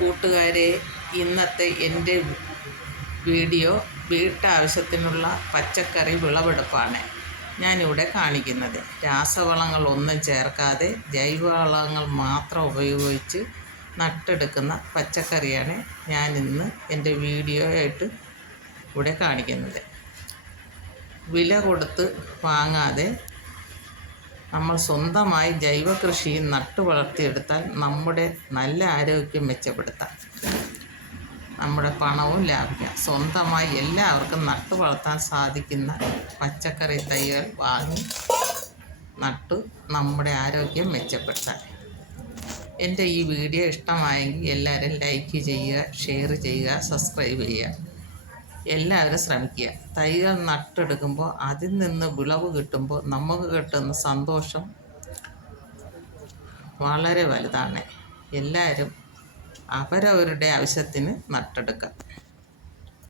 കൂട്ടുകാരെ, ഇന്നത്തെ എൻ്റെ വീഡിയോ വീട്ടാവശ്യത്തിനുള്ള പച്ചക്കറി വിളവെടുപ്പാണ് ഞാനിവിടെ കാണിക്കുന്നത്. രാസവളങ്ങളൊന്നും ചേർക്കാതെ ജൈവവളങ്ങൾ മാത്രം ഉപയോഗിച്ച് നട്ടെടുക്കുന്ന പച്ചക്കറിയാണ് ഞാനിന്ന് എൻ്റെ വീഡിയോ ആയിട്ട് ഇവിടെ കാണിക്കുന്നത്. വില കൊടുത്ത് വാങ്ങാതെ നമ്മൾ സ്വന്തമായി ജൈവ കൃഷി നട്ടു വളർത്തിയെടുത്താൽ നമ്മുടെ നല്ല ആരോഗ്യം മെച്ചപ്പെടുത്താം, നമ്മുടെ പണവും ലാഭിക്കാം. സ്വന്തമായി എല്ലാവർക്കും നട്ടു വളർത്താൻ സാധിക്കുന്ന പച്ചക്കറി തൈകൾ വാങ്ങി നട്ടു നമ്മുടെ ആരോഗ്യം മെച്ചപ്പെടുത്താൻ. എൻ്റെ ഈ വീഡിയോ ഇഷ്ടമായെങ്കിൽ എല്ലാവരും ലൈക്ക് ചെയ്യുക, ഷെയർ ചെയ്യുക, സബ്സ്ക്രൈബ് ചെയ്യുക. എല്ലാവരും ശ്രമിക്കുക. തൈകൾ നട്ടെടുക്കുമ്പോൾ അതിൽ നിന്ന് വിളവ് കിട്ടുമ്പോൾ നമുക്ക് കിട്ടുന്ന സന്തോഷം വളരെ വലുതാണ്. എല്ലാവരും അവരവരുടെ ആവശ്യത്തിന് നട്ടെടുക്കുക.